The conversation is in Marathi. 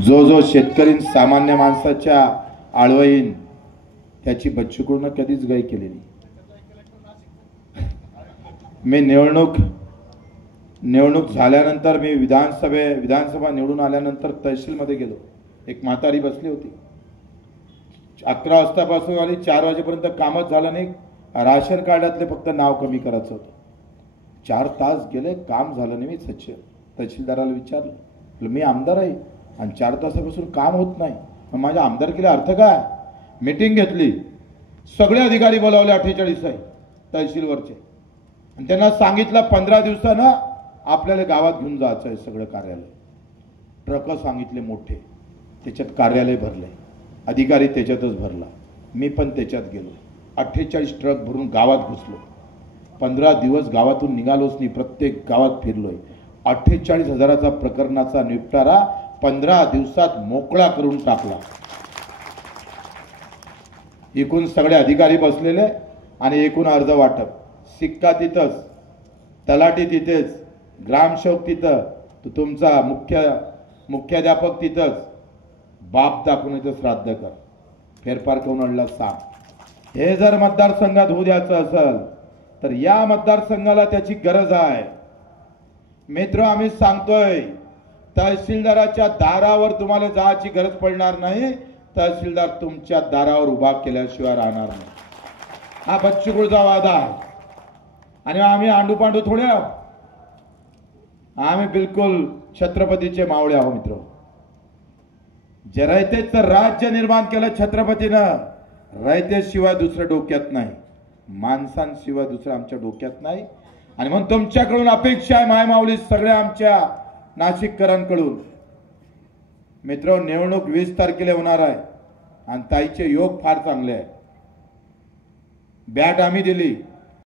जो जो शेतकरी सामान्य माणसाच्या आळवईन त्याची बच्चूकडून कधीच गाय केलेली. मी निवडणूक झाल्यानंतर मी विधानसभा निवडून आल्यानंतर तहसीलमध्ये गेलो. एक म्हातारी बसली होती. 11 वाजतापासून आली, 4 वाजेपर्यंत कामच झालं नाही. राशन कार्डातले फक्त नाव कमी करायचं होतं. 4 तास गेले, काम झालं नाही. मी तहसीलदाराला विचारलं, मी आमदार आहे आणि 4 तासापासून काम होत नाही, मग माझ्या आमदारकीला अर्थ काय? मीटिंग घेतली, सगळे अधिकारी बोलावले 48 आहे तहसीलवरचे, आणि त्यांना सांगितलं 15 दिवसानं आपल्याला गावात घेऊन जायचं आहे सगळं कार्यालय. ट्रक सांगितले मोठे, त्याच्यात कार्यालय भरले, अधिकारी त्याच्यातच भरला, मी पण त्याच्यात गेलो. 48 ट्रक भरून गावात घुसलो. 15 दिवस गावातून निघालोच नाही, प्रत्येक गावात फिरलोय. 48,000चा प्रकरणाचा निपटारा 15 दिवसात मोकळा करून टाकला. एकूण सगळे अधिकारी बसलेले आणि एकूण अर्ज वाटप, सिक्का तिथंच, तलाठी तिथेच, ग्रामसेवक तिथं, तो तुमचा मुख्याध्यापक तिथंच. बाप दाखवून इथं श्राद्ध कर, फेरफार करून आणला सांग. हे जर मतदारसंघात होऊ द्यायचं असेल तर या मतदारसंघाला त्याची गरज आहे. मित्र, आम्ही सांगतोय, तहसीलदाराच्या दारावर तुम्हाला जायची गरज पडणार नाही. तहसीलदार तुमच्या दारावर उभा केल्याशिवाय राहणार नाही. हा बच्चूकडचा वादा आहे. आणि आम्ही आंडूपांडू थोडे आहोत, आम्ही बिलकुल छत्रपतीचे मावळे आहोत. मित्र, जे रयतेचं राज्य निर्माण केलं छत्रपतीनं, रयतेशिवाय दुसरं डोक्यात नाही, माणसांशिवाय दुसरं आमच्या डोक्यात नाही. आणि म्हणून तुमच्याकडून अपेक्षा आहे, मायमाऊली सगळ्या आमच्या नाशिककरांकडून. मित्र, निवडणूक 20 तारखेला होणार आहे आणि ताईचे योग फार चांगले आहे. बॅट आम्ही दिली,